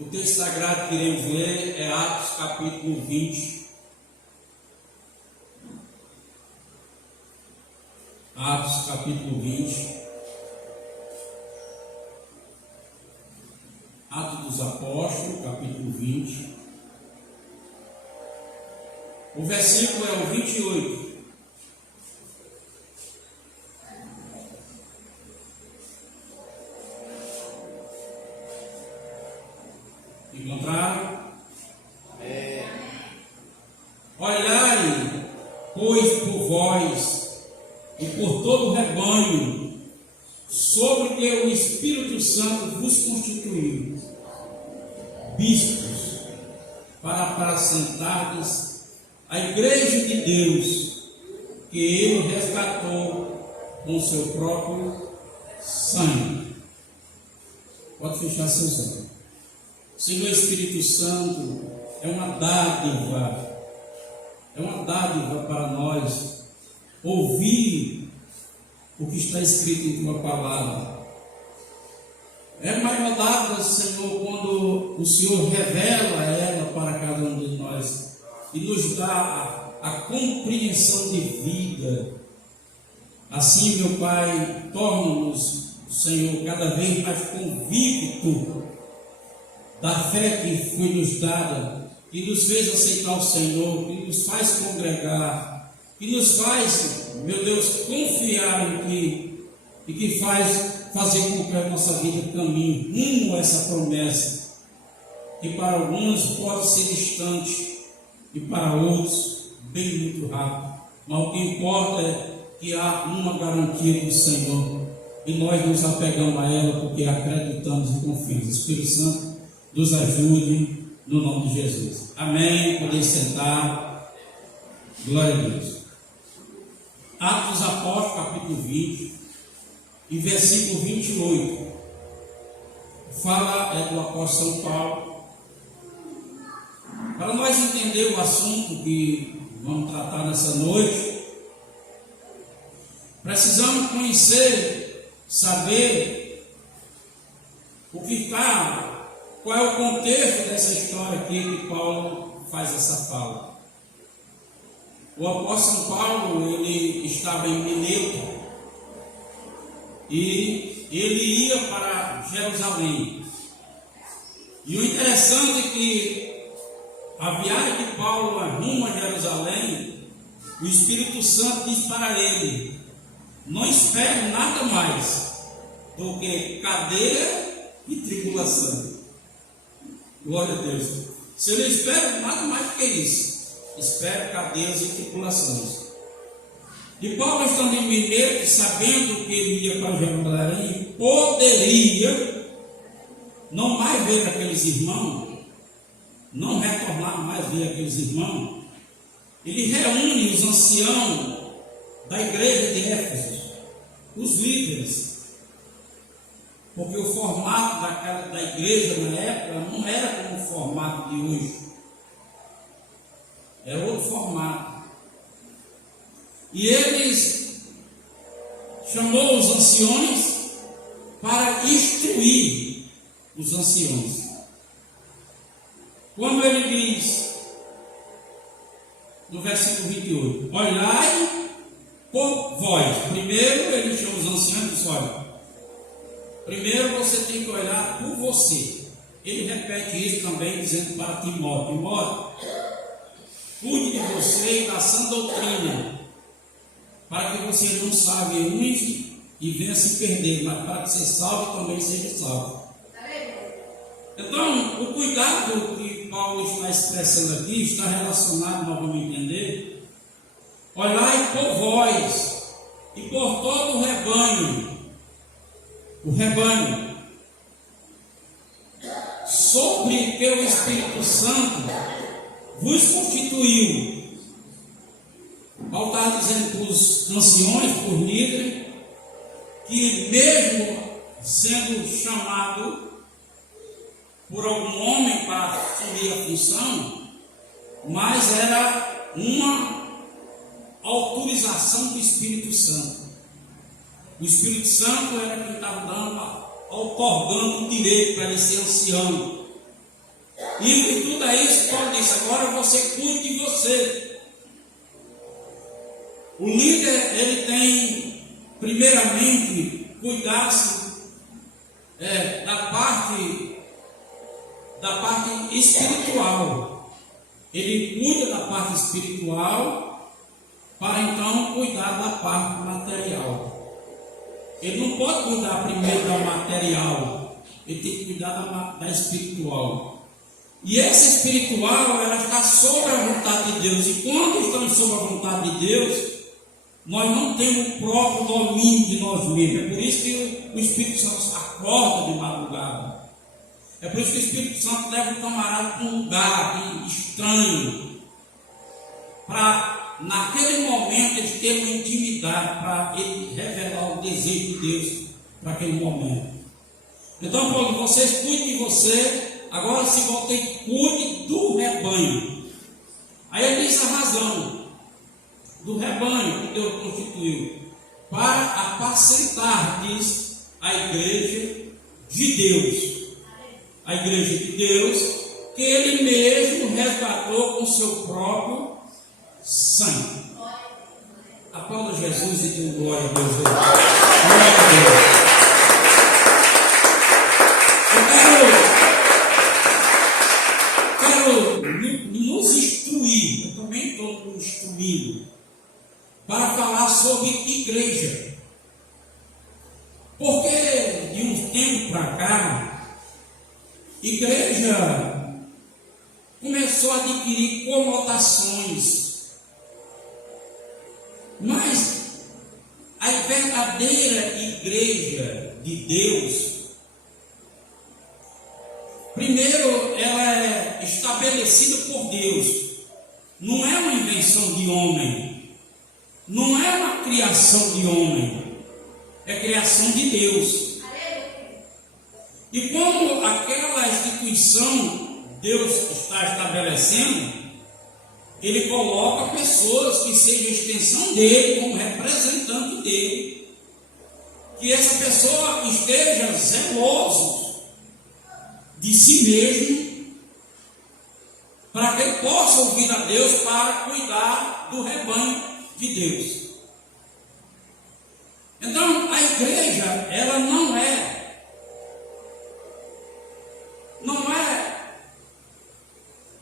O texto sagrado que iremos ler é Atos capítulo 20. Atos capítulo 20. Atos dos Apóstolos, capítulo 20. O versículo é o 28. Encontraram? Olhai, pois, por vós e por todo o rebanho, sobre que o Espírito Santo vos constituiu, bispos, para apacentardes a igreja de Deus, que Ele resgatou com seu próprio sangue. Pode fechar seus olhos. Senhor Espírito Santo, é uma dádiva para nós ouvir o que está escrito em Tua palavra. É uma dádiva, Senhor, quando o Senhor revela ela para cada um de nós e nos dá a compreensão de vida. Assim, meu Pai, torna-nos, Senhor, cada vez mais convicto da fé que foi nos dada, que nos fez aceitar o Senhor, que nos faz congregar, que nos faz, meu Deus, confiar em Ti, e que faz fazer com que a nossa vida caminhe rumo a essa promessa, que para alguns pode ser distante, e para outros, bem muito rápido, mas o que importa é que há uma garantia do Senhor, e nós nos apegamos a ela, porque acreditamos e confiamos. Espírito Santo, nos ajude no nome de Jesus. Amém. Poder sentar. Glória a Deus. Atos dos Apóstolos, capítulo 20 e versículo 28. Fala do apóstolo São Paulo. Para nós entender o assunto que vamos tratar nessa noite, precisamos conhecer, saber o que está. Qual é o contexto dessa história aqui que Paulo faz essa fala? O apóstolo São Paulo, ele estava em Mileto e ele ia para Jerusalém. E o interessante é que a viagem de Paulo rumo a Jerusalém, o Espírito Santo diz para ele: não espere nada mais do que cadeia e tribulação. Glória a Deus. Se eu não espero nada mais do que isso, espero cadeias e tripulações. E Paulo, estando em Mileto, sabendo que ele ia para Jerusalém, poderia não mais ver aqueles irmãos, não retornar mais ver aqueles irmãos. Ele reúne os anciãos da igreja de Éfeso, os líderes. Porque o formato da igreja na época não era como o formato de hoje. Era outro formato. E eles chamou os anciões para instruir os anciões. Quando ele diz, no versículo 28, olhai por vós. Primeiro ele chama os anciãos e diz, olha, primeiro você tem que olhar por você. Ele repete isso também dizendo para Timóteo: Timóteo, cuide de você e da sã doutrina, para que você não salve uns e venha se perder, mas para que você salve também seja salvo. Então, o cuidado que Paulo está expressando aqui está relacionado, nós vamos entender, olhai por vós e por todo o rebanho, sobre que o Espírito Santo vos constituiu. Paulo está dizendo para os anciões, por líderes, que mesmo sendo chamado por algum homem para assumir a função, mas era uma autorização do Espírito Santo. O Espírito Santo era quem estava otorgando o direito para ele ser ancião. E tudo é isso, Paulo disse, agora você cuide de você. O líder, ele tem, primeiramente, cuidar-se da parte espiritual. Ele cuida da parte espiritual para então cuidar da parte material. Ele não pode cuidar primeiro da material, ele tem que cuidar da espiritual. E essa espiritual, ela está sobre a vontade de Deus. E quando estamos sobre a vontade de Deus, nós não temos o próprio domínio de nós mesmos. É por isso que o Espírito Santo acorda de madrugada. É por isso que o Espírito Santo leva o camarada para um lugar estranho, para naquele momento ele ter uma intimidade, para ele revelar o desejo de Deus para aquele momento. Então, Paulo, vocês cuidem de você, agora se voltem, cuide do rebanho. Aí ele diz a razão do rebanho que Deus constituiu para apacentar, diz a igreja de Deus. A igreja de Deus, que ele mesmo resgatou com seu próprio sangue. Aplauda Jesus e dê glória a Deus. Glória a Deus. Eu quero nos instruir, eu também estou nos instruindo, para falar sobre igreja. Porque de um tempo para cá, igreja começou a adquirir conotações, mas a verdadeira igreja de Deus, primeiro, ela é estabelecida por Deus, não é uma invenção de homem, não é uma criação de homem, é criação de Deus. E como aquela instituição Deus está estabelecendo, ele coloca pessoas que sejam extensão dele, como representante dele, que essa pessoa esteja zeloso de si mesmo, para que ele possa ouvir a Deus para cuidar do rebanho de Deus. Então, a igreja, ela não é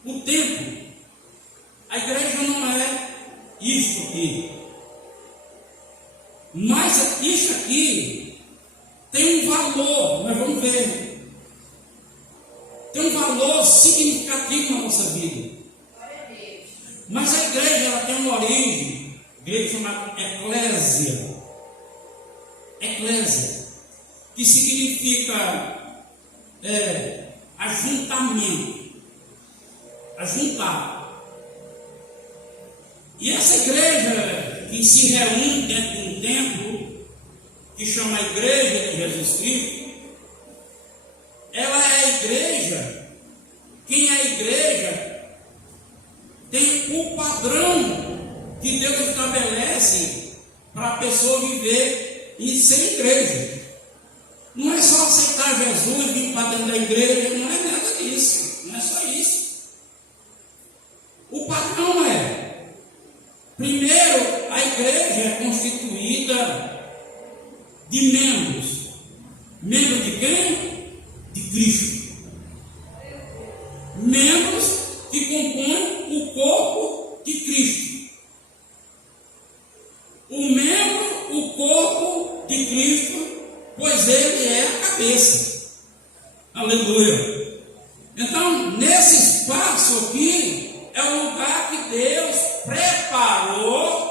o templo. A igreja não é isto aqui. Mas isto aqui tem um valor, nós vamos ver. Tem um valor significativo na nossa vida. Mas a igreja, ela tem uma origem, igreja chamada eclésia. Eclésia, que significa ajuntamento, ajuntar. E essa igreja que se reúne dentro de um templo, que chama a Igreja de Jesus Cristo, ela é a igreja. Quem é a igreja tem o padrão que Deus estabelece para a pessoa viver e ser igreja. Não é só aceitar Jesus e vir para dentro da igreja, não é nada disso, não é só isso. O padrão primeiro, a igreja é constituída de membros. Membros de quem? De Cristo. Membros que compõem o corpo de Cristo. O membro, o corpo de Cristo, pois ele é a cabeça. Aleluia. Então, nesse espaço aqui, é o lugar que Deus preparou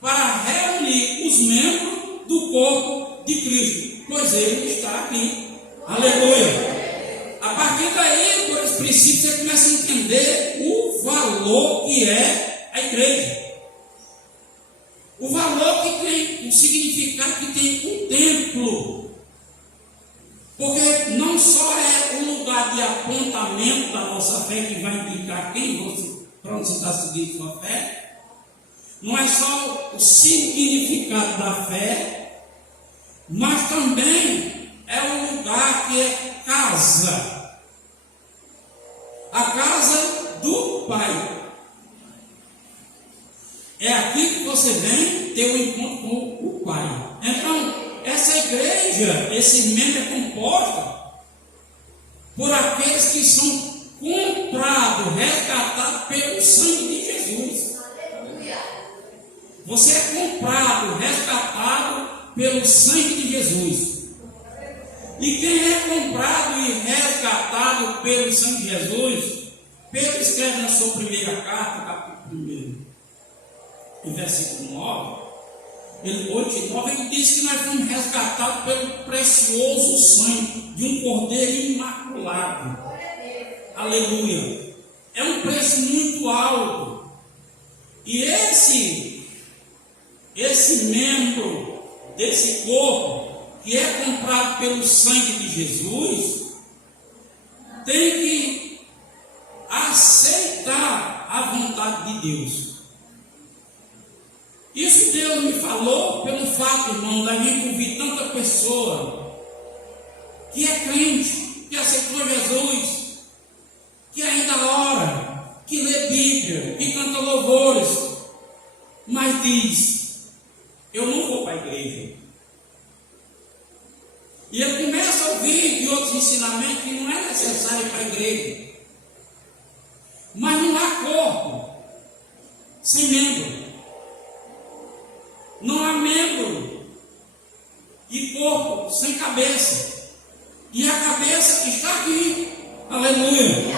para reunir os membros do corpo de Cristo, pois ele está aqui. Aleluia. A partir daí, por esse princípio, você começa a entender o valor que é a igreja. O valor que tem, o significado que tem um templo. Porque não só é um lugar de apontamento da nossa fé que vai indicar para onde você está seguindo sua fé. Não é só o significado da fé, mas também é um lugar que é casa. a casa do Pai. É aqui que você vem ter um encontro com o Pai. Então, essa igreja, esse membro é composta por aqueles que são comprados, resgatados pelo sangue de Jesus. Você é comprado, resgatado pelo sangue de Jesus. E quem é comprado e resgatado pelo sangue de Jesus, Pedro escreve na sua primeira carta, capítulo 1, versículo 9, 8 e 9, ele diz que nós fomos resgatados pelo precioso sangue de um cordeiro imaculado. Aleluia! É um preço muito alto. E esse membro desse corpo, que é comprado pelo sangue de Jesus, tem que aceitar a vontade de Deus. Isso Deus me falou pelo fato, irmão, da gente ouvir tanta pessoa que é crente, que aceitou Jesus, que ainda ora, que lê Bíblia, que canta louvores, mas diz: eu não vou para a igreja. E ele começa a ouvir de outros ensinamentos que não é necessário ir para a igreja. Mas não há corpo sem membro. Não há membro e corpo sem cabeça. E a cabeça que está aqui. Aleluia.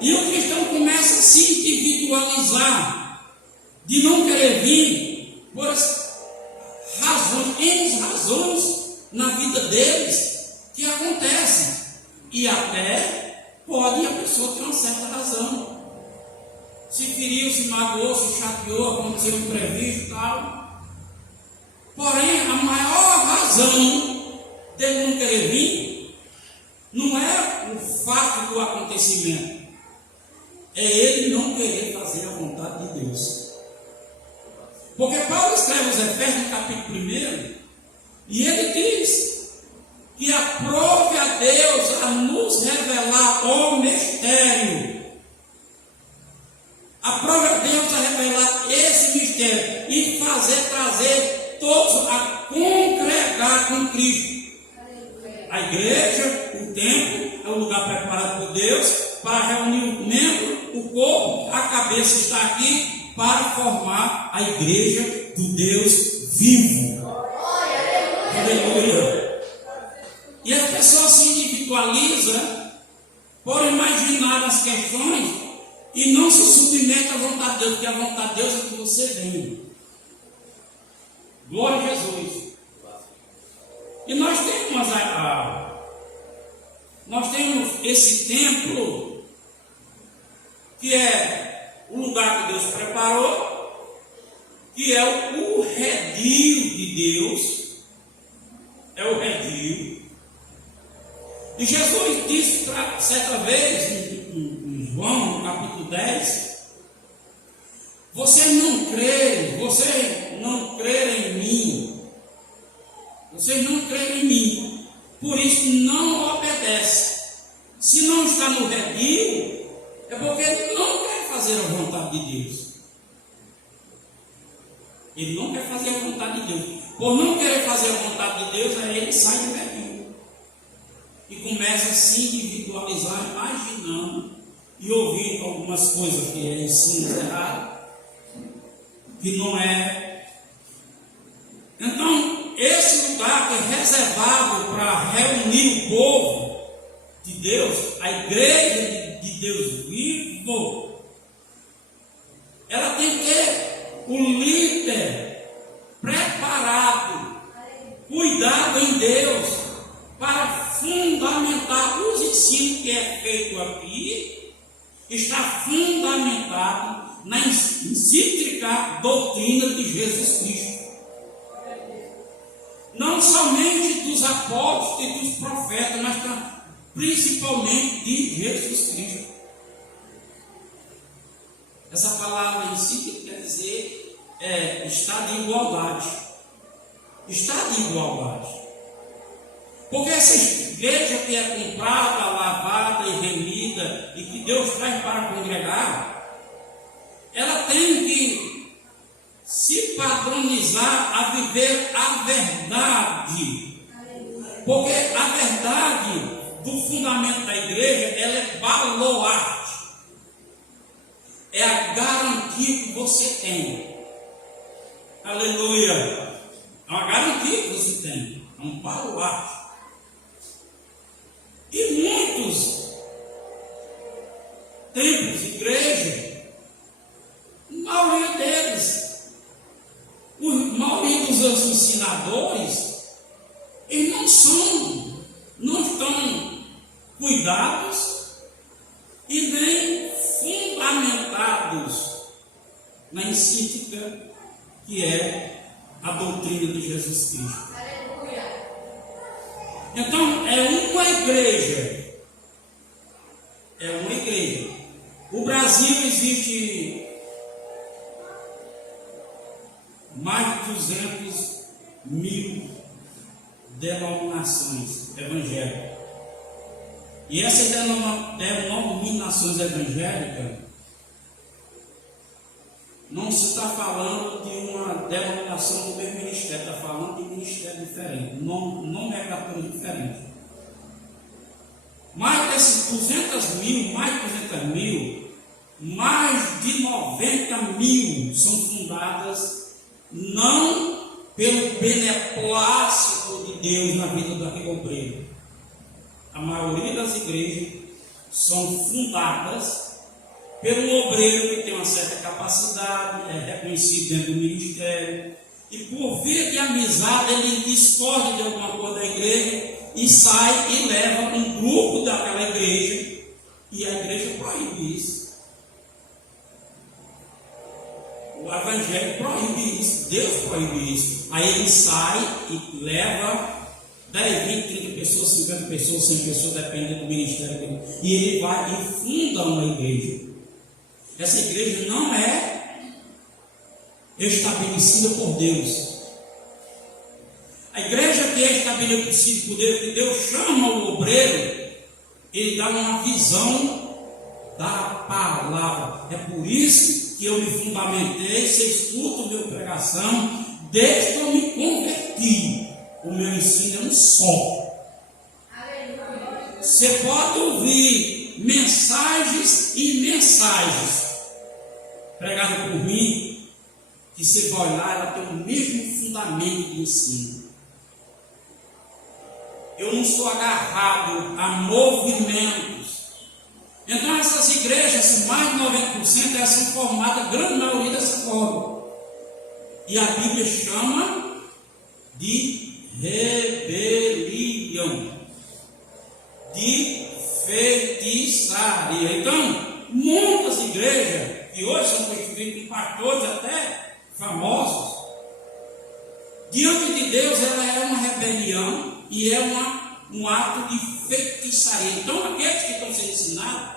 E o cristão começa a se individualizar, de não querer vir por razões na vida deles que acontecem. E até pode a pessoa ter uma certa razão. Se feriu, se magoou, se chateou, aconteceu um imprevisto e tal. Porém, a maior razão dele não querer vir não é o fato do acontecimento, é ele não querer fazer a vontade de Deus. Porque Paulo escreve os Efésios no capítulo 1, e ele diz que aprove a Deus a nos revelar o mistério. Aprove a Deus a revelar esse mistério e trazer todos a congregar com Cristo. A igreja, o templo, é o lugar preparado por Deus para reunir o membro, o corpo, a cabeça está aqui para formar a igreja do Deus vivo. Aleluia. E as pessoas se individualizam por imaginar as questões e não se submetem à vontade de Deus, porque a vontade de Deus é que você venha. Glória a Jesus. E nós temos esse templo, que é o lugar que Deus preparou, que é o redil de Deus, é o redil. E Jesus disse certa vez, em João, no capítulo 10, vocês não creem em mim, vocês não creem em mim, por isso não obedece. Se não está no redil, é porque ele não quer fazer a vontade de Deus. Ele não quer fazer a vontade de Deus. Por não querer fazer a vontade de Deus, aí ele sai do redil e começa a se individualizar, imaginando e ouvindo algumas coisas que é ensino errado, que não é. Então, esse lugar que é reservado para reunir o povo de Deus, a igreja de Deus vivo, ela tem que ter o líder preparado, cuidado em Deus, para fundamentar os ensinos que é feito aqui, está fundamentado na encíclica doutrina de Jesus Cristo. Não somente dos apóstolos e dos profetas, mas principalmente de Jesus Cristo. Essa palavra encíclica quer dizer está de igualdade. Está de igualdade. Porque essa igreja que é comprada, lavada e remida e que Deus traz para congregar, ela tem que se padronizar a viver a verdade. Porque a verdade do fundamento da igreja, ela é baluarte. É a garantia que você tem. Aleluia. É uma garantia que você tem. É um baluarte. E muitos templos, igrejas, a maioria deles, a maioria dos seus ensinadores, eles não estão cuidados e nem fundamentados na encíclica que é a doutrina de Jesus Cristo. Então, é uma igreja. O Brasil existe mais de 200 mil denominações evangélicas. E essas denominações evangélicas não se está falando de uma denominação do mesmo ministério, está falando de ministério diferente, nomenclatura diferente. Mais desses 200 mil, mais de 90 mil são fundadas não pelo beneplácito de Deus na vida daquele obreiro. A maioria das igrejas são fundadas pelo obreiro que tem uma certa capacidade, é reconhecido dentro do ministério, e por via de amizade ele discorda de alguma coisa da igreja e sai e leva um grupo daquela igreja, e a igreja proíbe isso. O evangelho proíbe isso, Deus proíbe isso. Aí ele sai e leva 10, 20, 30 pessoas, 50 pessoas, 100 pessoas, dependendo do ministério dele. E ele vai e funda uma igreja. Essa igreja não é estabelecida por Deus. A igreja que é estabelecida por Deus, que Deus chama o obreiro, ele dá uma visão da palavra. É por isso que eu me fundamentei. Você escuta a minha pregação, desde que eu me converti. O meu ensino é um só. Você pode ouvir mensagens e mensagens pregadas por mim, que você vai olhar, ela tem o mesmo fundamento de ensino. Eu não sou agarrado a movimentos. Então essas igrejas, mais de 90%, elas são formadas, a grande maioria dessa forma. E a Bíblia chama de rebelião, de feitiçaria. Então, muitas igrejas, que hoje são constituídas por pastores até famosos, diante de Deus ela é uma rebelião e é um ato de feitiçaria. Então, aqueles que estão sendo ensinados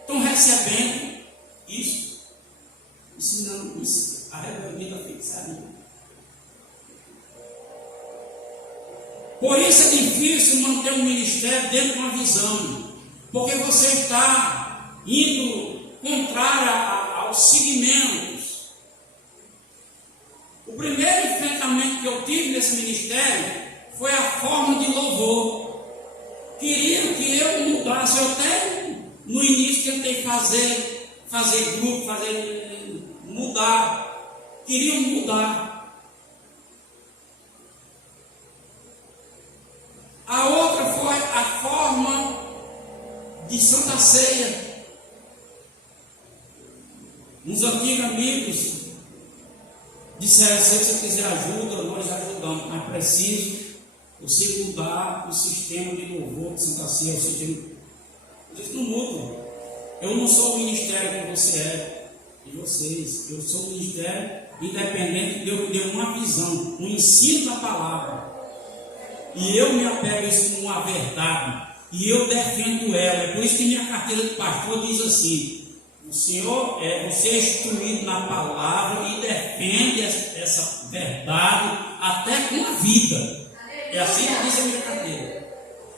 estão recebendo isso, ensinando isso, a rebelião da feitiçaria. Por isso é difícil manter um ministério dentro de uma visão, porque você está indo contrário aos segmentos. O primeiro enfrentamento que eu tive nesse ministério foi a forma de louvor. Queriam que eu mudasse. Eu até no início tentei fazer grupo, mudar. Queriam mudar. A outra foi a forma de Santa Ceia. Uns antigos amigos disseram: se você quiser ajuda, nós ajudamos, mas preciso você mudar o sistema de louvor de Santa Ceia. Vocês não mudam. Eu não sou o ministério que você é, de vocês. Eu sou o ministério independente. Deus me deu uma visão, um ensino da palavra. E eu me apego a isso como uma verdade. E eu defendo ela. É por isso que minha carteira de pastor diz assim: o Senhor você é instruído na palavra e defende essa verdade até com a vida. É assim que diz a minha carteira.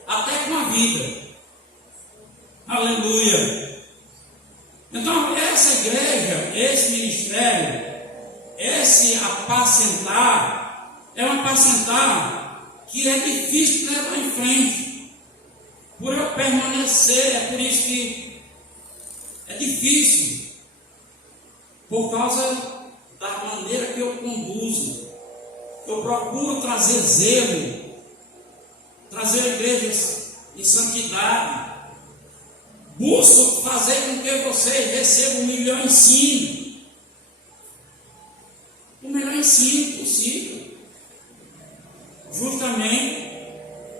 Até com a vida. Aleluia. esse ministério, esse apacentar, é um apacentar que é difícil de levar em frente, por eu permanecer, é por isso que é difícil, por causa da maneira que eu conduzo. Eu procuro trazer zelo, trazer igrejas em santidade, busco fazer com que vocês recebam o melhor ensino possível, justamente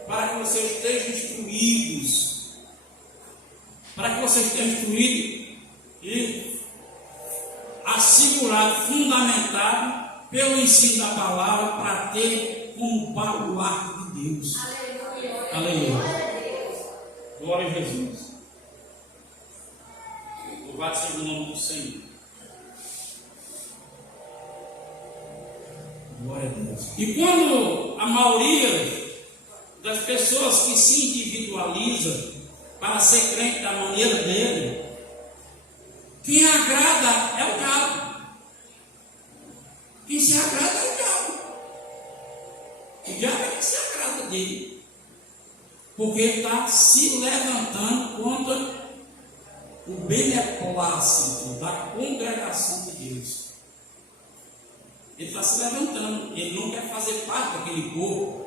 para que vocês estejam instruídos, e assegurado, fundamentado pelo ensino da palavra, para ter como baluarte de Deus. Aleluia. Glória a Jesus. Louvado seja o nome do Senhor. Glória a Deus. E quando a maioria das pessoas que se individualiza para ser crente da maneira dele, quem agrada é o diabo. Quem se agrada é o diabo. O diabo é quem se agrada dele, porque ele está se levantando contra o beneplácito da congregação de Deus. Ele está se levantando, ele não quer fazer parte daquele corpo.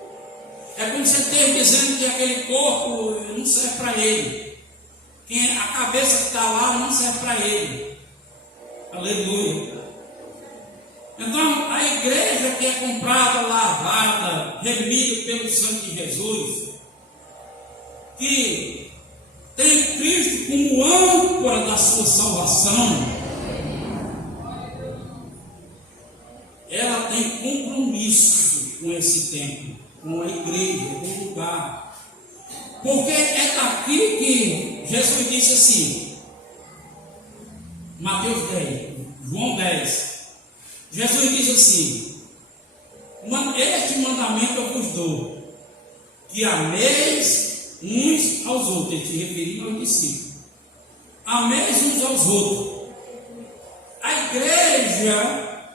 É como você esteja dizendo que aquele corpo não serve para ele, a cabeça que está lá não serve para ele. Aleluia. Então, a igreja que é comprada, lavada, remida pelo sangue de Jesus, que tem Cristo como âncora da sua salvação, ela tem compromisso com esse templo, com a igreja, com o lugar, porque é daqui que Jesus disse assim, Mateus 10, João 10, Jesus diz assim: este mandamento eu vos dou, que ameis uns aos outros. Ele se referindo aos discípulos. Ameis uns aos outros. A igreja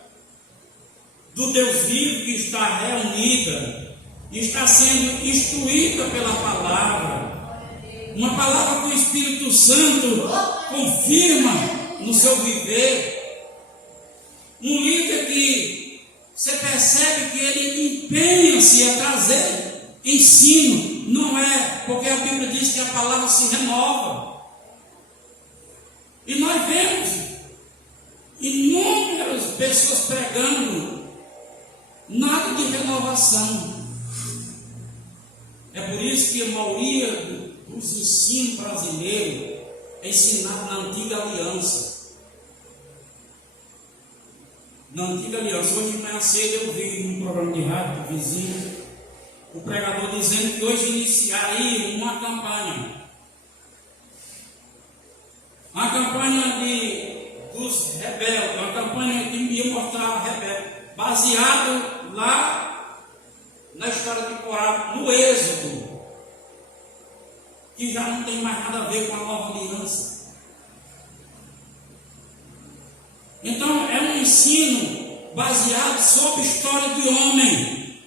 do Deus vivo que está reunida, está sendo instruída pela palavra, uma palavra que o Espírito Santo confirma no seu viver. Um líder que você percebe que ele empenha-se a trazer ensino, não é? Porque a Bíblia diz que a palavra se renova. E nós vemos inúmeras pessoas pregando, nada de renovação. É por isso que a maioria dos ensinos brasileiros é ensinado na antiga aliança. Na antiga aliança, hoje de manhã cedo eu vi num programa de rádio do vizinho, o pregador dizendo que hoje iniciaria uma campanha dos rebeldes, uma campanha que ia mostrar a rebelde, baseado lá na história de Corá, no Êxodo, que já não tem mais nada a ver com a nova aliança. Então é um ensino baseado sobre história de homem.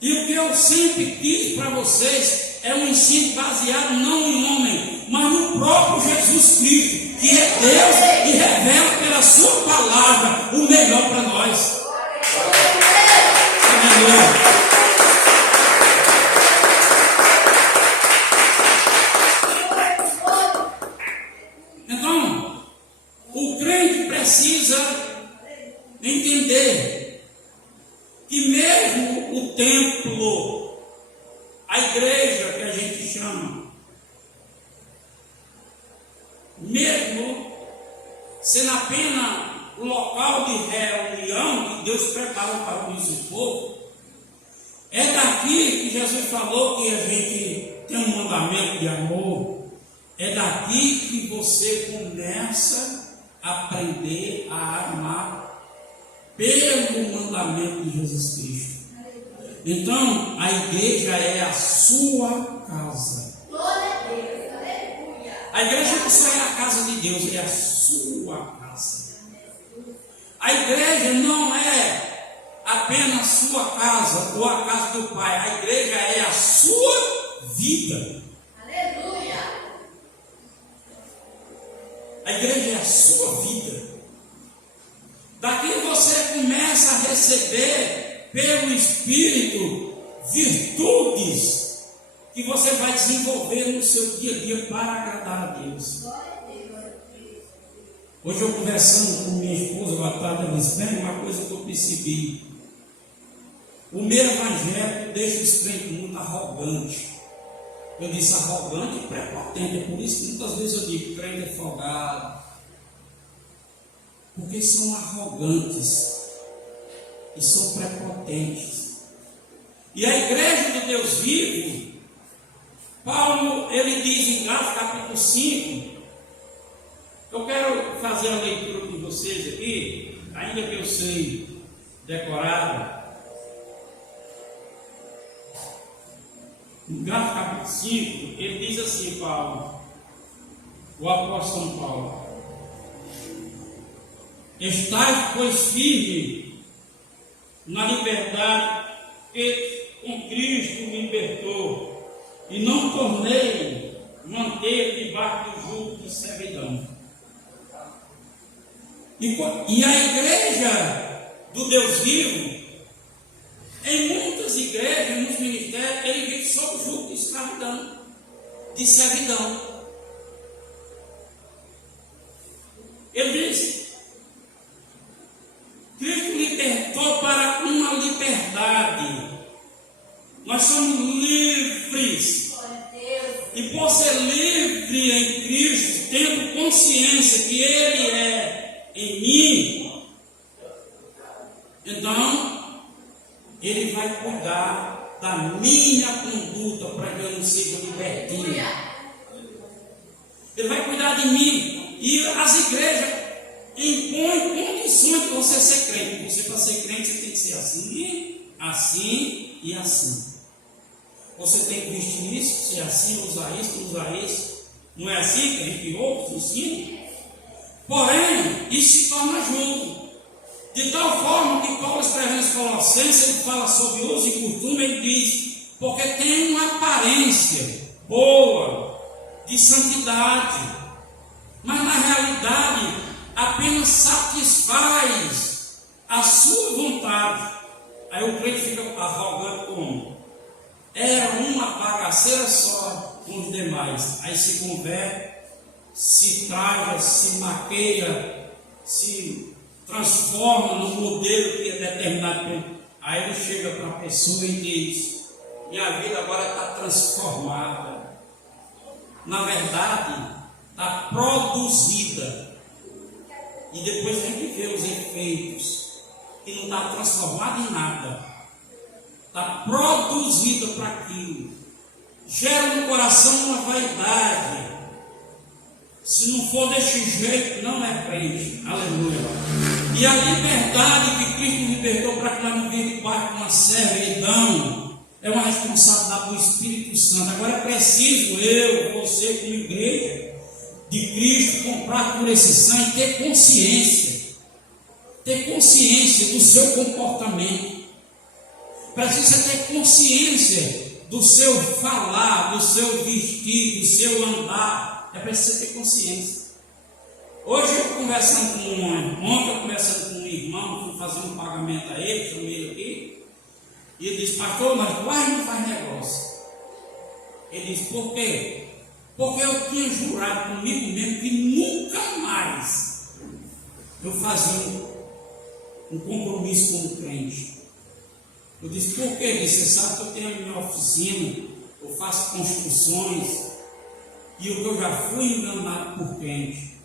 E o que eu sempre quis para vocês é um ensino baseado não em homem, mas no próprio Jesus Cristo, que é Deus e revela pela sua palavra o melhor para nós. Aleluia. Precisa entender que mesmo o templo, a igreja que a gente chama, mesmo sendo apenas o local de reunião que Deus preparou para o seu povo, é daqui que Jesus falou que a gente tem um mandamento de amor, é daqui que você começa aprender a amar pelo mandamento de Jesus Cristo. Então, a igreja é a sua casa. A A igreja não só é a casa de Deus, é a sua casa. A igreja não é apenas sua casa ou a casa do Pai. A igreja é a sua vida. Aleluia! A igreja é a sua vida. Daqui você começa a receber pelo Espírito virtudes que você vai desenvolver no seu dia a dia para agradar a Deus. Hoje eu conversando com minha esposa, Batalha, ela disse, bem, uma coisa que eu percebi. O meu evangelho deixa os crentes muito arrogantes. Eu disse arrogante e prepotente, é por isso que muitas vezes eu digo, crente é folgado. Porque são arrogantes e são prepotentes. E a igreja do Deus vivo, Paulo, ele diz em Gálatas capítulo 5, eu quero fazer a leitura com vocês aqui, ainda que eu sei decorado. Em Gálatas capítulo 5, ele diz assim, Paulo, o apóstolo São Paulo: estai, pois, firme na liberdade que com Cristo me libertou, e não tornei manter debaixo do jugo de servidão. E a igreja do Deus vivo, em muitas igrejas, nos ministérios, ele vive sob o jugo de escravidão, de servidão. Ele diz: Cristo libertou para uma liberdade. Nós somos livres. E por ser livre em Cristo, tendo consciência que Ele é em mim, então Ele vai cuidar da minha conduta para que eu não seja libertino. Ele vai cuidar de mim. E as igrejas impõem condições de você ser crente. Você, para ser crente, você tem que ser assim, assim e assim. Você tem que vestir isso, ser assim, usar isso. Não é assim que a gente ouve, ensina? Porém, isso se torna jugo. De tal forma que Paulo, escrevendo aos Colossenses, ele fala sobre uso e costume, ele diz, porque tem uma aparência boa, de santidade, mas na realidade apenas satisfaz a sua vontade. Aí o crente fica arrogante como? Era uma bagaceira só com os demais. Aí se converte, se traga, se maqueia, se transforma no modelo que é determinado. Aí ele chega para a pessoa e diz: minha vida agora está transformada. Na verdade, está produzida. E depois a gente vê os efeitos, que não está transformado em nada. Está produzida para aquilo. Gera no coração uma vaidade. Se não for desse jeito, não é crente. Aleluia. E a liberdade que Cristo libertou para que nós não vivamos debaixo de uma servidão é uma responsabilidade do Espírito Santo. Agora é preciso eu, você, como igreja de Cristo, comprar por esse sangue, ter consciência do seu comportamento. Precisa ter consciência do seu falar, do seu vestir, do seu andar. É preciso ter consciência. Hoje eu conversando com um irmão, fui fazer um pagamento a ele, chamei ele aqui, e ele disse: pastor, mas quase não faz negócio. Ele disse: por quê? Porque eu tinha jurado comigo mesmo que nunca mais eu fazia um compromisso como crente. Eu disse: por quê? Ele disse: você sabe que eu tenho a minha oficina, eu faço construções, e o que eu já fui enganado por crente,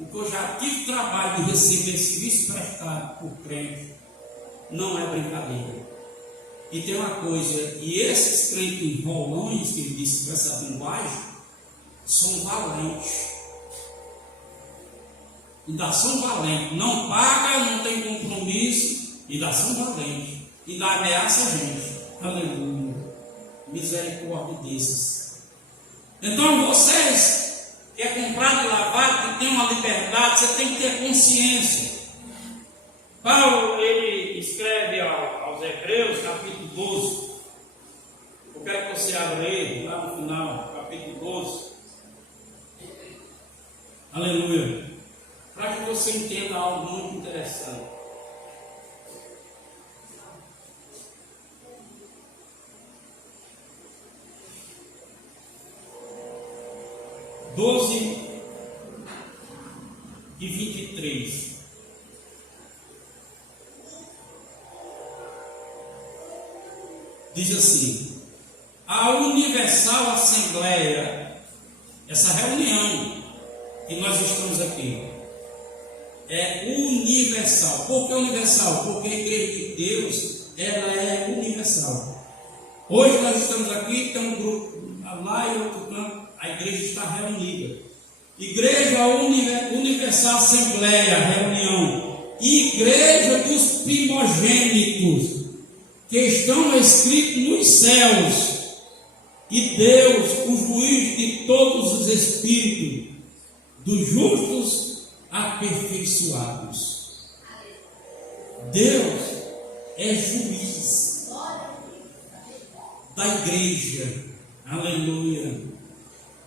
o que eu já tive trabalho de receber serviço prestado por crente, não é brincadeira. E tem uma coisa, e esses crentes enrolões, que ele disse com essa linguagem, são valentes. Ainda são valentes. Não paga, não tem compromisso, ainda são valentes. Ainda ameaça a gente. Aleluia. Misericórdia desses. Então vocês que tem uma liberdade, você tem que ter consciência. Paulo, ele escreve aos Hebreus, capítulo 12. Eu quero que você abra ele lá no final, capítulo 12. Aleluia. Para que você entenda algo muito interessante. Doze e 23. Diz assim: a Universal Assembleia, essa reunião que nós estamos aqui, é universal. Por que universal? Porque a igreja de Deus, ela é universal. Hoje nós estamos aqui, tem um grupo lá e outro canto, a igreja está reunida. Igreja Universal Assembleia, reunião. Igreja dos primogênitos, que estão escritos nos céus, e Deus, o juiz de todos os espíritos, dos justos aperfeiçoados. Deus é juiz da igreja, aleluia,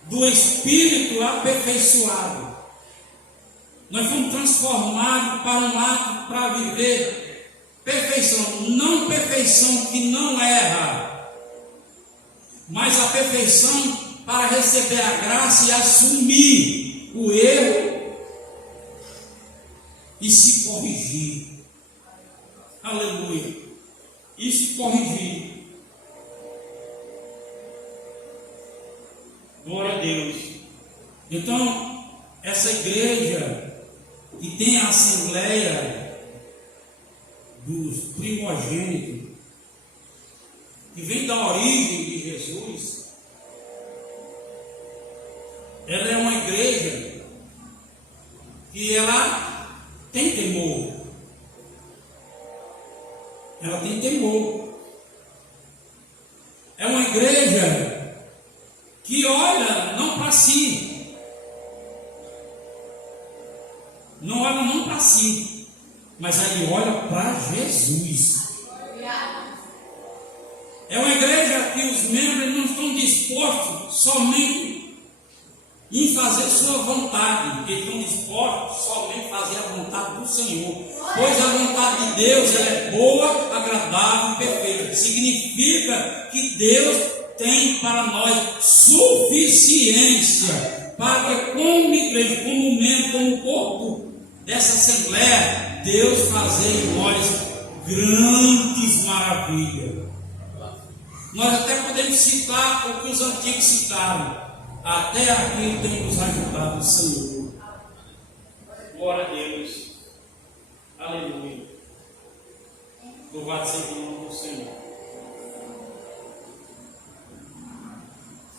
do espírito aperfeiçoado. Nós fomos transformados para um ato para viver perfeição, não perfeição que não erra, mas a perfeição para receber a graça e assumir o erro e se corrigir. Aleluia. E se corrigir. Glória a Deus. Então, essa igreja que tem a assembleia dos primogênitos, que vem da origem de Jesus, ela é uma igreja que ela tem temor. Ela tem temor. É uma igreja que olha não para si, não olha não para si, mas ele olha para Jesus. É uma igreja que os membros não estão dispostos somente em fazer sua vontade, eles estão dispostos somente a fazer a vontade do Senhor, pois a vontade de Deus ela é boa, agradável e perfeita. Significa que Deus tem para nós suficiência para que, como igreja, como membro, como corpo dessa assembleia, Deus fazer em nós grandes maravilhas. Nós até podemos citar o que os antigos citaram: até aqui tem nos ajudado o Senhor. Glória a Deus. Aleluia. Louvado seja o nome do Senhor.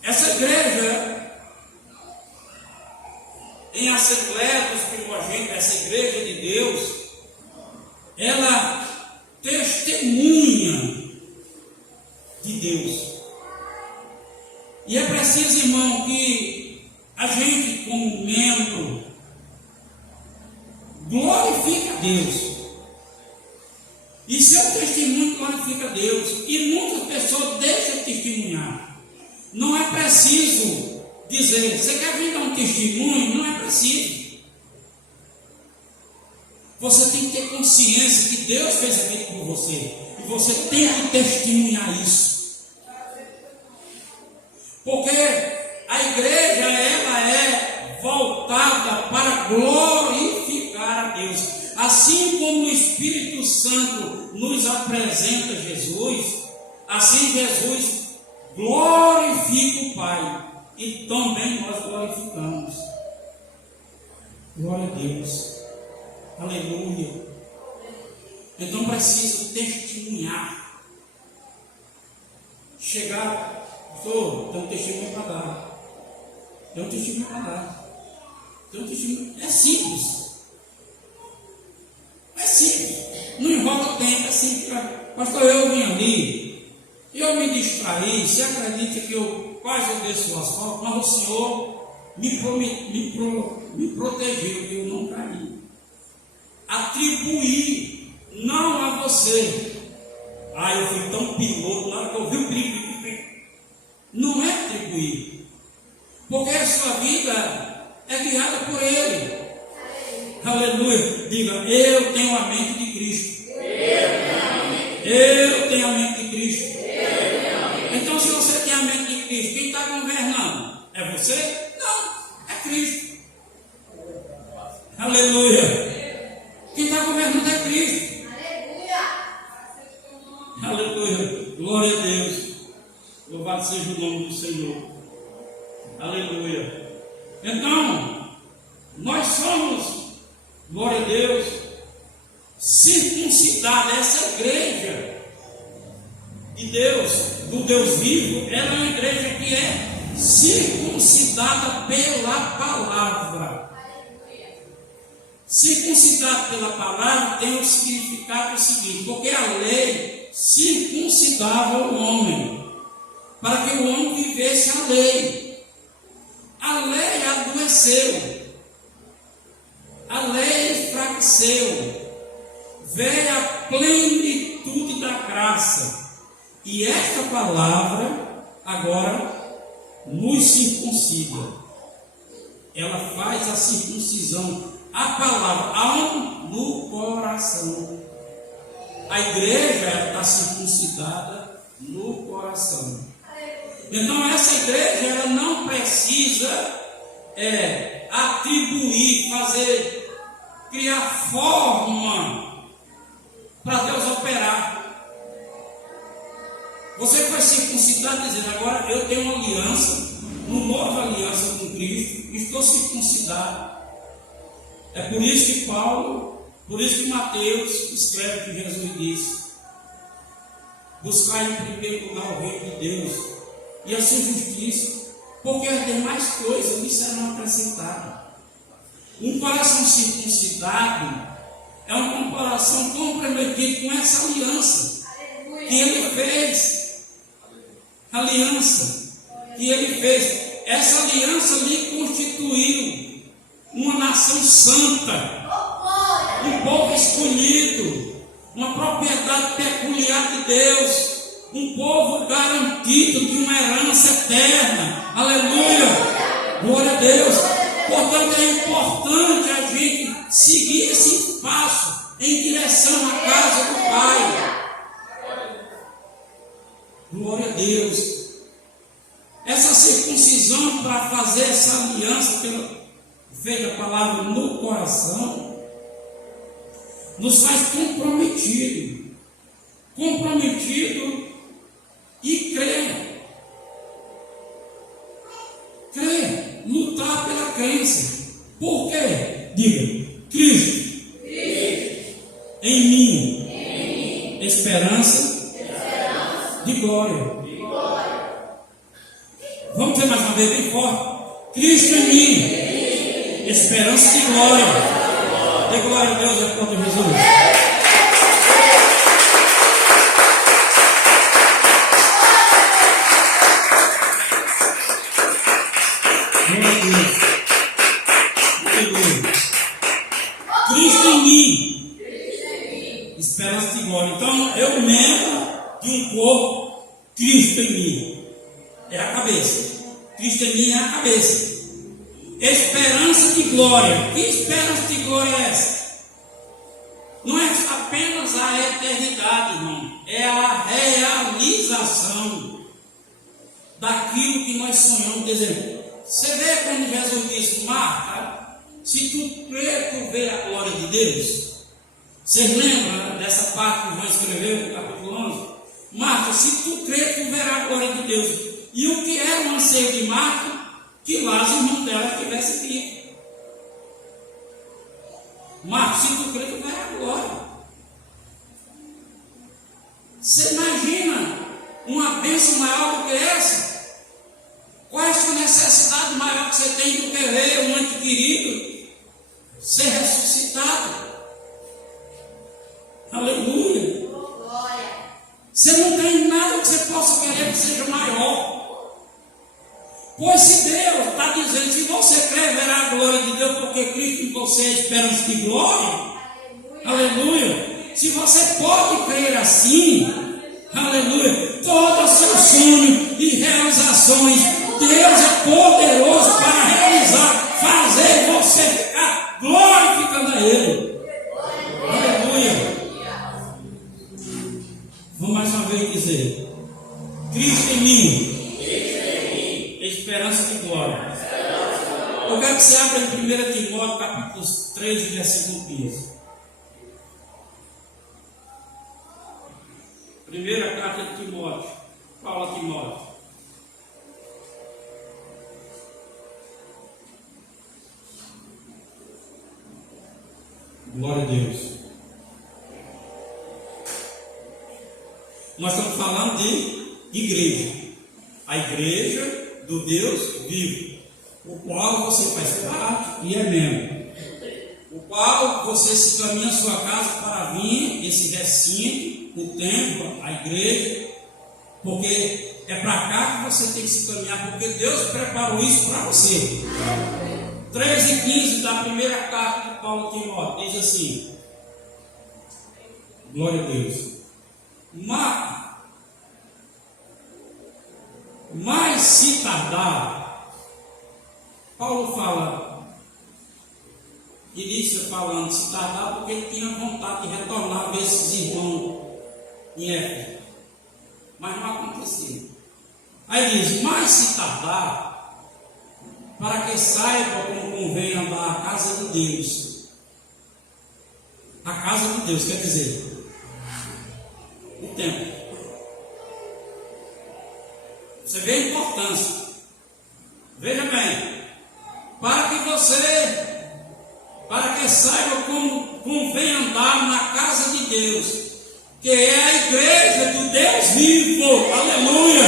Essa igreja, em Assembleia dos Primogênitos, essa igreja de Deus, ela testemunha de Deus. E é preciso, irmão, que a gente, como membro, glorifique a Deus. E seu testemunho glorifica a Deus. E muitas pessoas deixam de testemunhar. Não é preciso dizer, você quer vir dar um testemunho? Não é preciso. Você tem que ter consciência que Deus fez aquilo por você. E você tem que testemunhar isso. Porque a igreja, ela é voltada para glorificar a Deus. Assim como o Espírito Santo nos apresenta Jesus, assim Jesus glorifica o Pai. E também nós glorificamos. Glória a Deus. Aleluia. Então preciso testemunhar. Chegar, pastor, tem um testemunho para dar. Tem um testemunho para dar. Tem um testemunho. É simples. É simples. Não enrola tempo. É simples. Pastor, eu vim ali, eu me distraí. Você acredita que eu quase desço o asfalto? Mas o Senhor me protegeu e eu não caí. Atribuir, não a você. Eu fui tão piloto, na hora que eu vi o brilho. Não é atribuir, porque a sua vida é guiada por Ele. Aleluia. Diga, eu tenho a mente de Cristo. Eu tenho a mente de Cristo. Então, se você tem a mente de Cristo, quem está governando? É você? Não, é Cristo. Aleluia. Quem está governando é Cristo. Aleluia. Glória a Deus. Louvado seja o nome do Senhor. Aleluia. Então, nós somos, glória a Deus, circuncidada. Essa igreja de Deus, do Deus vivo, ela é uma igreja que é circuncidada pela palavra. Circuncidado pela palavra tem o significado seguinte, porque a lei circuncidava o homem, para que o homem vivesse a lei. A lei adoeceu, a lei enfraqueceu, veio a plenitude da graça, e esta palavra agora nos circuncida. Ela faz a circuncisão, a palavra, aonde? No coração. A igreja está circuncidada no coração. Então essa igreja ela não precisa atribuir, criar forma para Deus operar. Você foi circuncidado dizendo, agora eu tenho uma aliança, uma nova aliança com Cristo, estou circuncidado. É por isso que por isso que Mateus escreve que Jesus disse: buscar em primeiro lugar o reino de Deus e a sua justiça, porque as demais coisas lhe serão acrescentadas. Um coração circuncidado é um coração comprometido com essa aliança que ele fez. Aliança que ele fez. Essa aliança lhe constituiu uma nação santa, um povo escolhido, uma propriedade peculiar de Deus, um povo garantido de uma herança eterna. Aleluia! Glória a Deus! Portanto, é importante a gente seguir esse passo em direção à casa do Pai. Glória a Deus! Essa circuncisão para fazer essa aliança feita a palavra no coração nos faz comprometido e crer, lutar pela crença. Por quê? Diga, Cristo em mim, esperança de glória. Vamos dizer mais uma vez bem forte: Cristo em mim, esperança de glória. Dê glória a Deus, é por Jesus. Cristo em mim, esperança de glória. Então, eu membro de um corpo, Cristo em mim é a cabeça. Cristo em mim é a cabeça. Esperança de glória. Que esperança de glória é essa? Não é apenas a eternidade, não. É a realização daquilo que nós sonhamos dizer. Você vê quando Jesus disse: Marta, se tu crer, tu vê a glória de Deus. Vocês lembram dessa parte que João escreveu no capítulo 11? Marta, se tu crer, tu verá a glória de Deus. E o que era o anseio de Marta? Que Lázaro, irmão dela, estivesse vivo. Marta, se tu crer, tu verá a glória. Você imagina uma bênção maior do que essa? Qual é a sua necessidade maior que você tem do que ver um ente querido ser ressuscitado? Aleluia! Você não tem nada que você possa querer que seja maior. Pois se Deus está dizendo, se você crê, verá a glória de Deus, porque Cristo em você é esperança de glória. Aleluia. Se você pode crer assim, aleluia, todos os seus sonhos e realizações, Deus é poderoso para realizar, fazer você ficar glorificando a Ele. Aleluia. Vou mais uma vez dizer: Cristo em mim, esperança de glória. Eu quero que você abra em 1 Timóteo, capítulo 3, versículo 15. Primeira carta de Timóteo, Paulo a Timóteo. Glória a Deus. Nós estamos falando de igreja. A igreja do Deus vivo, o qual você faz parte e é membro. O qual você se caminha a sua casa para vir esse recinto, o templo, a igreja, porque é para cá que você tem que se caminhar, porque Deus preparou isso para você. 3:15 da primeira carta de Paulo a Timóteo diz assim: glória a Deus. Mas se tardar, Paulo fala, início falando se tardar, porque ele tinha vontade de retornar a ver esses irmãos em Éfeso, mas não aconteceu. Aí diz: mas se tardar, para que saiba como convém andar a casa de Deus. A casa de Deus quer dizer o templo. Você vê a importância. Veja bem, para que saiba como convém andar na casa de Deus, que é a igreja do Deus vivo, aleluia,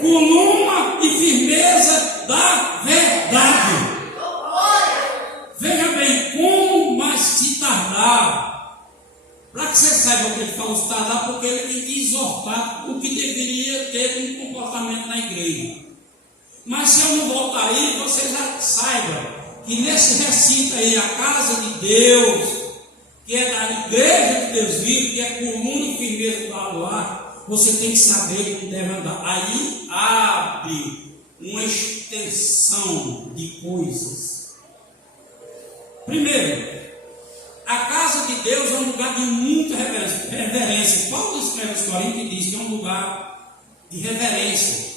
coluna e firmeza da verdade. Veja bem, como mais se tardar, para que você saiba o que ele falou se tardar, porque ele tem que exortar o que deveria ter um comportamento na igreja. Mas se eu não voltar aí, você já saiba que nesse recinto aí, a casa de Deus, que é da igreja de Deus vivo, que é coluna e firmeza do aluar, você tem que saber como deve andar. Aí abre uma extensão de coisas. Primeiro, a casa de Deus é um lugar de muita reverência. Paulo escreve aos Coríntios e diz que é um lugar de reverência.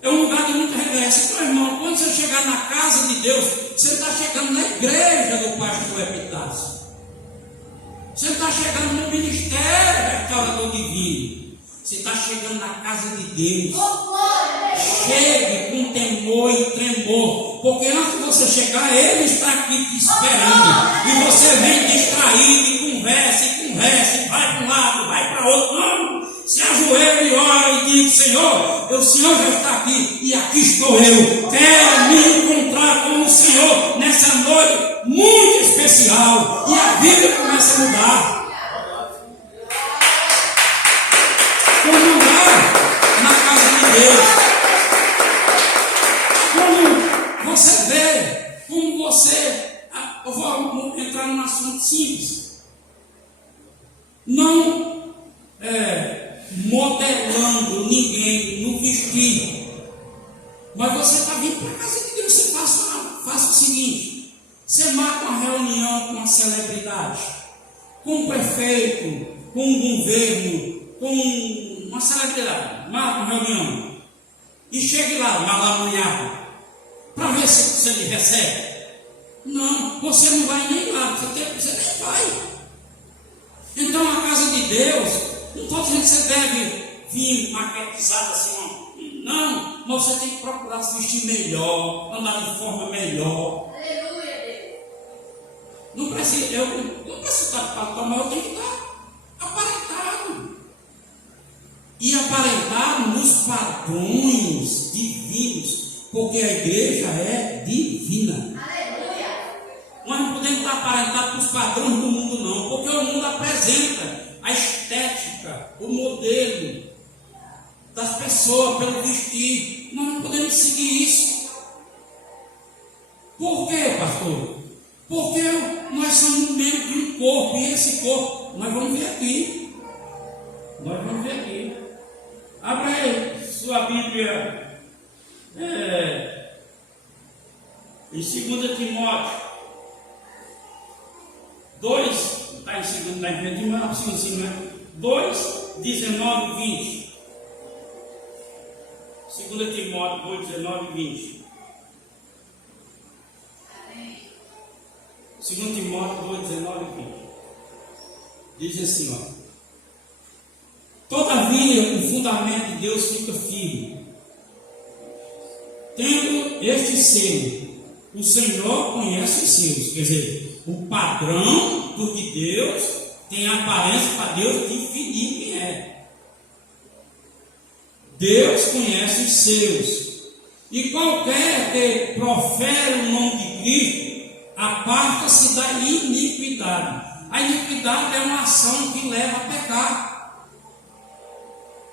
É um lugar de muita reverência. Então, irmão, quando você chegar na casa de Deus, você está chegando na igreja do pastor Epitácio. Você está chegando no ministério restaurador divino. Você está chegando na casa de Deus. Chegue com temor e tremor, porque antes de você chegar, Ele está aqui te esperando. E você vem distraído e conversa, e vai para um lado, vai para outro. Não, se ajoelha e ora e diz: Senhor, o Senhor já está aqui e aqui estou eu. Quero me encontrar com o Senhor nessa noite muito especial. E a vida começa a mudar. Como andar na casa de Deus. Você vê como você. Eu vou entrar num assunto simples. Não modelando ninguém no vestir. Mas você está vindo para a casa de Deus. Você faça o seguinte: você marca uma reunião com uma celebridade, com um prefeito, com um governo, com uma celebridade. Marca uma reunião e chegue lá, malamanhado, para ver se ele recebe. Não, você não vai nem lá, você nem vai. Então a casa de Deus, não estou dizendo que você deve vir maquetizado assim, não, mas você tem que procurar se vestir melhor, andar de forma melhor. Aleluia, Deus. Não precisa, eu não preciso estar de paletó, mas eu tenho que estar aparentado. E aparentado nos padrões divinos, porque a igreja é divina. Nós não podemos estar aparentados com os padrões do mundo, não, porque o mundo apresenta a estética, o modelo das pessoas pelo vestir. seguir. Nós não podemos seguir isso. Por quê, pastor? Porque nós somos membros de um corpo, e esse corpo, nós vamos ver aqui. Nós vamos ver aqui. Abra aí sua Bíblia em 2 Timóteo 2, está em 2, está em 2 Timóteo 2, 19 e 20. 2 Timóteo 2, 19 e 20. 2 Timóteo 2, 19 e 20. Diz assim, ó. Todavia, o fundamento de Deus fica firme, tendo este selo: o Senhor conhece os seus. Quer dizer, o padrão do que Deus tem a aparência para Deus definir quem é. Deus conhece os seus, e qualquer que profere o nome de Cristo aparta-se da iniquidade. A iniquidade é uma ação que leva a pecar.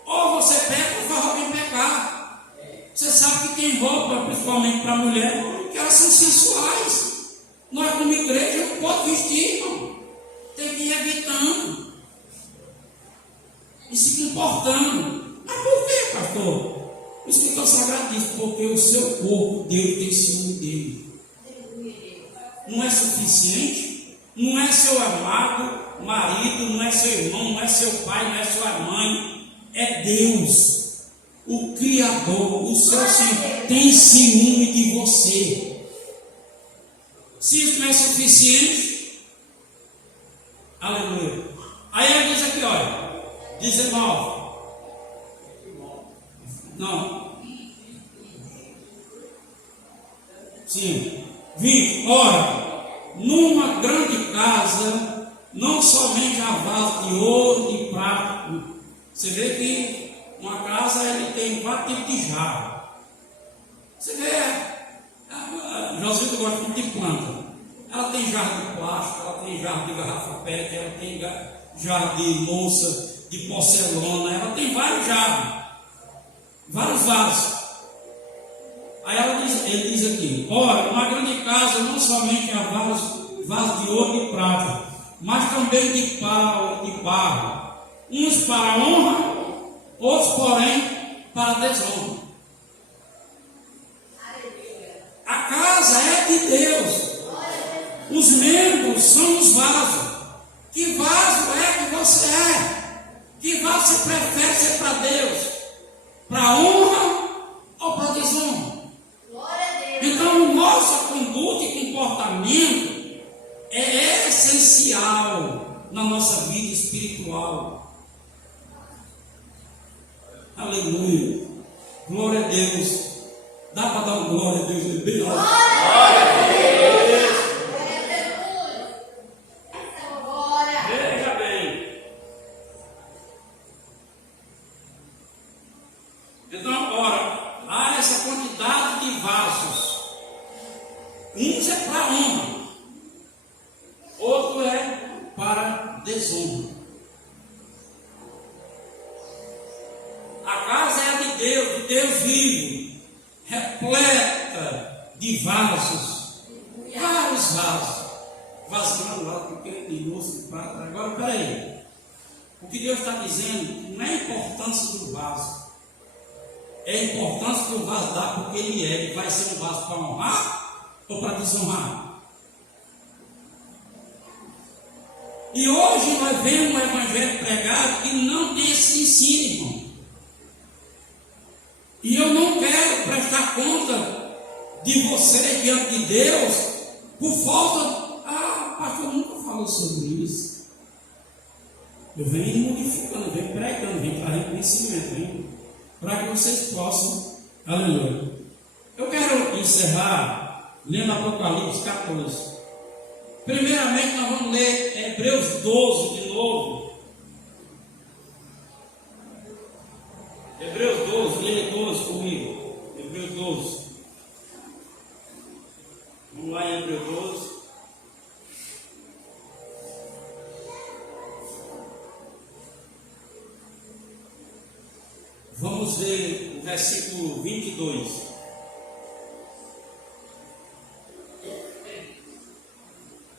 Ou você peca ou faz alguém pecar. Você sabe que tem roupa, principalmente para a mulher, que elas são sensuais. Nós, como igreja, não pode vestir, irmão. Tem que ir evitando e se comportando. Mas por quê, pastor? O Escritor Sagrado diz: porque o seu corpo, Deus tem ciúme dele. Não é suficiente? Não é seu amado marido, não é seu irmão, não é seu pai, não é sua mãe. É Deus, o Criador, o seu Senhor, tem ciúme de você. Se isso não é suficiente, aleluia. Aí ele diz aqui, olha, 19. Não. Sim. 20. Ora, numa grande casa, não somente há vaso de ouro e prata. Você vê que uma casa ele tem 4 tipos de jarro. Você vê, a Josilda gosta muito de planta. Ela tem jarro de plástico, ela tem jarro de garrafa PET, ela tem jarro de louça, de porcelana, ela tem vários jarros, vários vasos. Aí ele diz aqui: ora, uma grande casa não somente há vasos de ouro e prata, mas também de pau e de barro. Uns para honra, outros, porém, para desonra. A casa é de Deus. Os membros são os vasos. Que vaso é que você é? Que vaso você prefere ser para Deus? Para honra ou para desonra? Então, nossa conduta e comportamento é essencial na nossa vida espiritual. Aleluia. Glória a Deus. Dá para dar um glória a Deus bem alto. Glória a Deus. Veja bem. Então, ora, há essa quantidade de vasos. Uns é para honra, outro é para desonra. De Deus vivo, repleta de vasos, vários vasos, vaso granulado, pequeno, de louça, de prata. Agora, peraí, o que Deus está dizendo não é a importância do vaso, é a importância que o vaso dá porque ele vai ser um vaso para honrar ou para desonrar. E hoje nós vemos um evangelho pregado que não tem esse ensino, irmão. E eu não quero prestar conta de você diante de Deus por falta. Pastor nunca falou sobre isso. Eu venho modificando, eu venho pregando, venho trazendo conhecimento, para que vocês possam. Aleluia. Eu quero encerrar lendo Apocalipse 14. Primeiramente, nós vamos ler Hebreus 12 de novo. Hebreus 12, leia 12 comigo. Hebreus 12. Vamos lá em Hebreus 12. Vamos ver o versículo 22.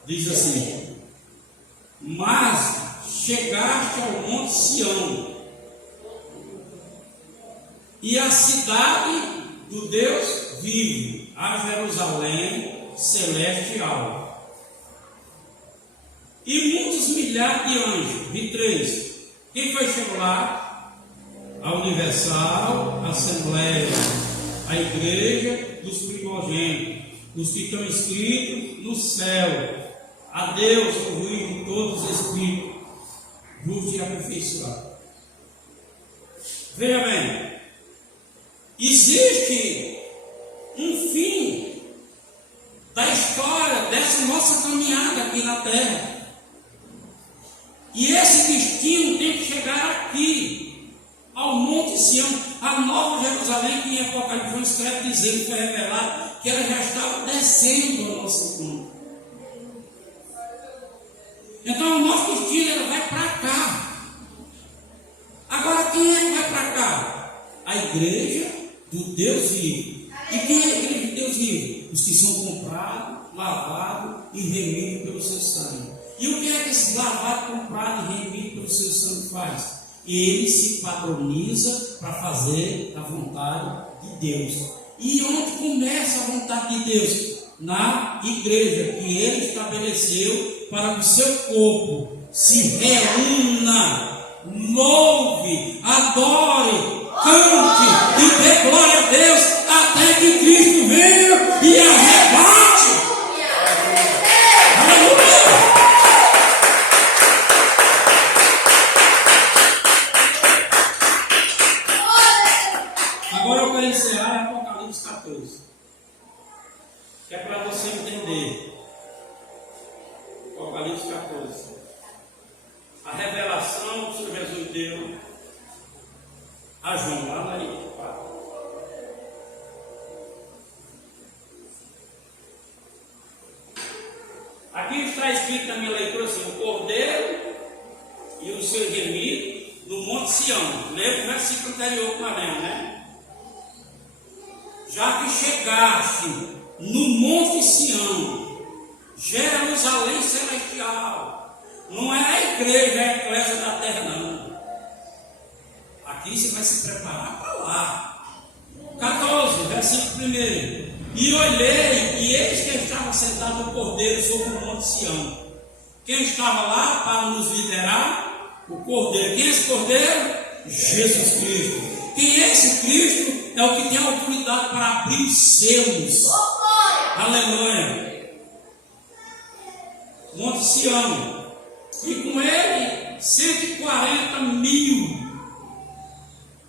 Diz assim: mas chegaste ao monte Sião, e a cidade do Deus vive, a Jerusalém celestial, e muitos milhares de anjos. 23. Quem foi chegou lá? A Universal Assembleia, a igreja dos primogênitos, os que estão inscritos no céu. A Deus, o juiz de todos os espíritos, justo e aperfeiçoado. Veja bem, existe um fim da história dessa nossa caminhada aqui na terra, e esse destino tem que chegar aqui, ao Monte Sião, a Nova Jerusalém, que em Apocalipse escreve dizendo, foi revelado que ela já estava descendo ao nosso mundo. Então o nosso destino ele vai para cá. Agora quem é que vai para cá? A igreja do Deus vivo. E quem é a igreja do Deus vivo? Os que são comprados, lavados e remidos pelo seu sangue. E o que é que esse lavado, comprado e remido pelo seu sangue faz? Ele se padroniza para fazer a vontade de Deus. E onde começa a vontade de Deus? Na igreja que ele estabeleceu para que o seu corpo se reúna, louve, adore, cante e dê glória a Deus até que Cristo venha e arrebate. Aleluia! Agora eu quero encerrar em Apocalipse 14. Que é para você entender. Apocalipse 14. A revelação que o Senhor Jesus deu a João, lá na ilha. Aqui está escrito na minha leitura assim: o cordeiro e o seu gemido no Monte Sião. Lembra o versículo anterior que nós lemos, né? Já que chegaste no Monte Sião, Jerusalém celestial, não é a igreja, é a eclésia da terra, não. Aqui você vai se preparar para lá. 14, versículo 1. E olhei, e eis que estava sentado o cordeiro sobre o Monte Sião. Quem estava lá para nos liderar? O cordeiro. Quem é esse cordeiro? Jesus Cristo. Quem é esse Cristo? É o que tem autoridade para abrir os selos. Aleluia. Monte Sião. E com ele 140 mil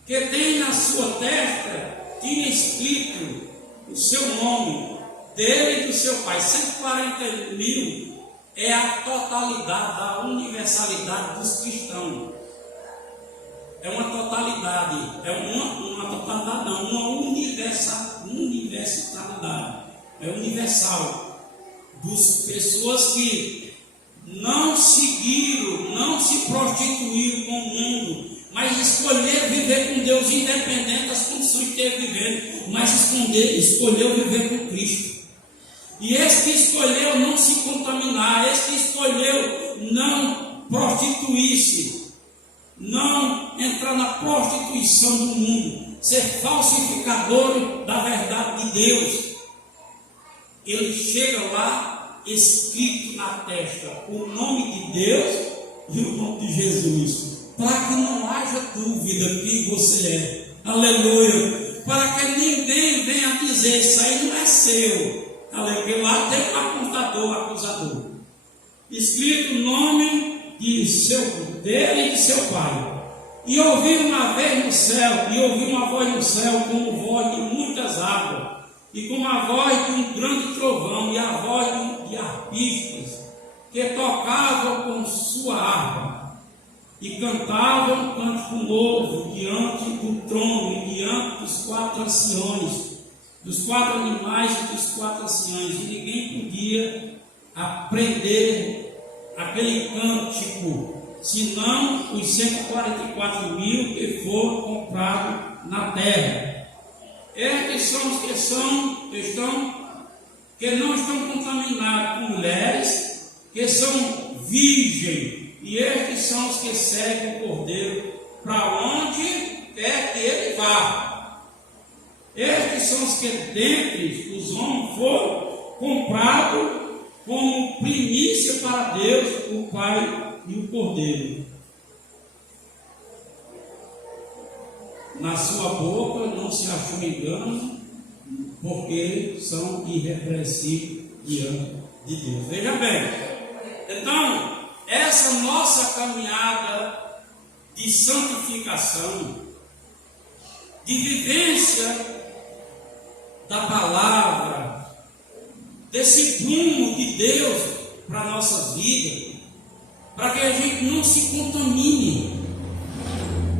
que tem na sua testa, tinha escrito o seu nome, dele e do seu pai. 140 mil é a totalidade da universalidade dos cristãos. É uma totalidade, uma totalidade não, uma universalidade, é universal, dos pessoas que não seguiram, não se prostituíram com o mundo, mas escolheram viver com Deus, independente das condições que esteve vivendo, mas escolheu viver com Cristo. E esse que escolheu não se contaminar, esse que escolheu não prostituir-se, não entrar na prostituição do mundo, ser falsificador da verdade de Deus, ele chega lá escrito na testa o nome de Deus e o nome de Jesus, para que não haja dúvida quem você é. Aleluia. Para que ninguém venha dizer isso aí não é seu. Aleluia. Lá tem um apontador, acusador, escrito o nome dele e de seu pai. E ouvi uma vez no céu, e ouvi uma voz no céu, como voz de muitas águas, e como a voz de um grande trovão, e a voz de arpistas, que tocavam com sua harpa, e cantavam um cântico novo diante do trono, e diante dos 4 anciões, dos 4 animais e dos 4 anciões, e ninguém podia aprender aquele cântico, senão os 144 mil que foram comprados na terra. Estes são os que não estão contaminados com mulheres, que são virgens, e estes são os que seguem o Cordeiro para onde quer que ele vá. Estes são os que dentre os homens foram comprados como primícia para Deus, o Pai e o Cordeiro. Na sua boca não se achou engano, porque são irrepreensíveis diante de Deus. Veja bem, então, essa nossa caminhada de santificação, de vivência da palavra, desse prumo de Deus para a nossa vida, para que a gente não se contamine,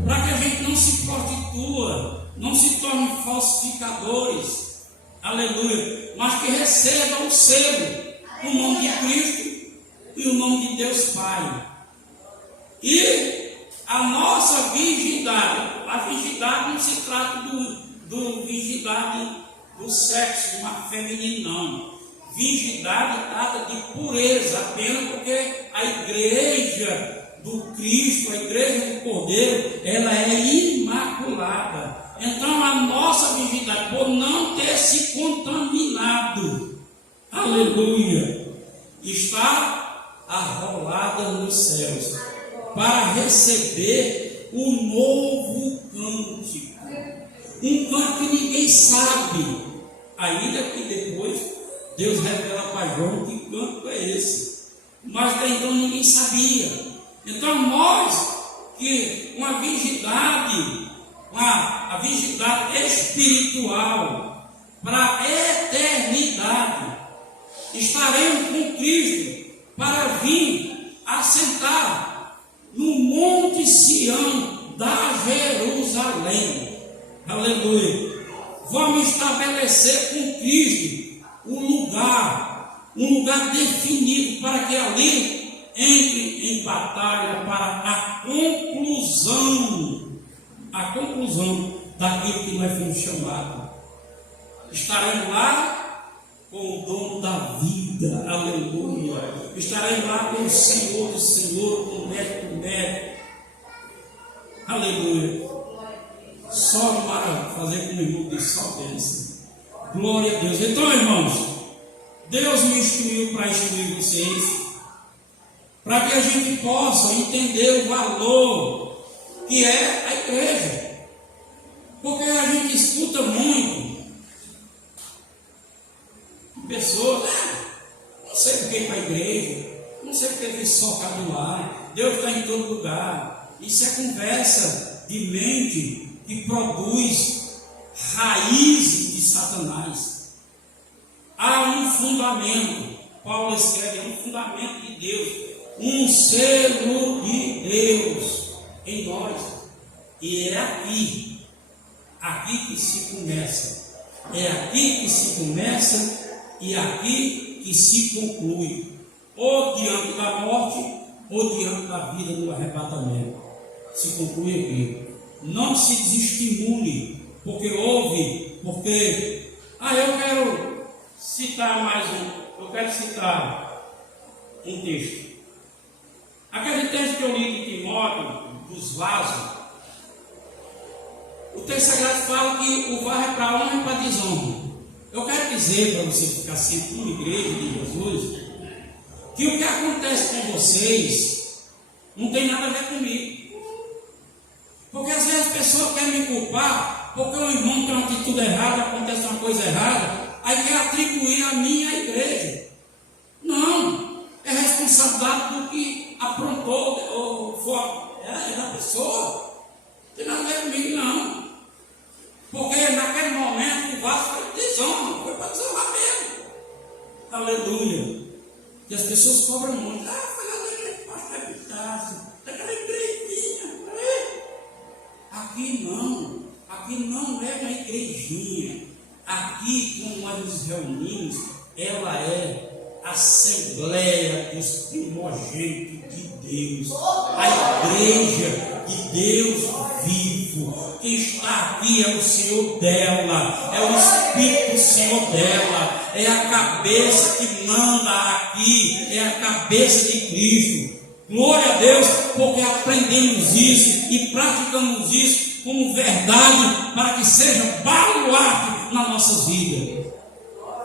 para que a gente não se prostitua, não se torne falsificadores, aleluia, mas que receba o selo, o nome de Cristo e o nome de Deus Pai. E a nossa virgindade, a virgindade não se trata do virgindade do sexo feminino, não. Virgindade trata de pureza, apenas porque a igreja do Cristo, a igreja do Cordeiro, ela é imaculada. Então a nossa virgindade, por não ter se contaminado, aleluia, está arrolada nos céus, para receber o novo cântico, um canto que ninguém sabe, ainda que depois Deus revela para João que canto é esse, mas até então ninguém sabia. Então nós, que uma virgindade, a virgindade espiritual para a eternidade, estaremos com Cristo para vir assentar no Monte Sião da Jerusalém, aleluia. Vamos estabelecer com Cristo um lugar definido para que ali entre em batalha para a conclusão daquilo que nós fomos chamados. Estaremos lá com o dono da vida, aleluia. Estaremos lá com o Senhor do Senhor, com o médico do médico, aleluia. Só para fazer como o irmão disse, só bênção. Glória a Deus. Então, irmãos, Deus me instruiu para instruir vocês, para que a gente possa entender o valor que é a igreja. Porque a gente escuta muito pessoas, não sei porque ir para a igreja, não sei porque vir socar do lar, Deus está em todo lugar. Isso é conversa de mente que produz raízes de Satanás. Há um fundamento, Paulo escreve, um fundamento de Deus, um selo de Deus em nós, e é aqui que se começa, é aqui que se começa e aqui que se conclui, ou diante da morte, ou diante da vida no arrebatamento, se conclui aqui. Não se desestimule, porque eu quero citar um texto. Aquele texto que eu li de Timóteo, dos vasos, o texto sagrado fala que o vaso é para honra e para desonra. Eu quero dizer para você ficar sempre na igreja de Jesus, que o que acontece com vocês não tem nada a ver comigo. Porque às vezes as pessoas querem me culpar, porque o irmão tem uma atitude errada, acontece uma coisa errada, aí quer atribuir a minha igreja. Não, é responsabilidade do que aprontou, ou é da pessoa. Não tem nada a ver comigo, não. Porque naquele momento o vaso foi desonra, foi para desonrar mesmo. Aleluia. E as pessoas cobram muito. Foi lá na igreja que pastor habitasse, daquela igrejinha. Aqui não é uma igrejinha. Aqui, como nós nos reunimos, ela é a Assembleia dos Primogênitos de Deus, a igreja de Deus vivo. Cristo. Quem está aqui é o Senhor dela, é o Espírito do Senhor dela, é a cabeça que manda aqui, é a cabeça de Cristo. Glória a Deus, porque aprendemos isso e praticamos isso como verdade, para que seja baluarte na nossa vida.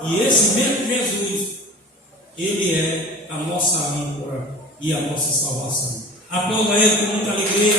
E esse mesmo Jesus, Ele é a nossa âncora e a nossa salvação. Aplauda Ele com muita alegria.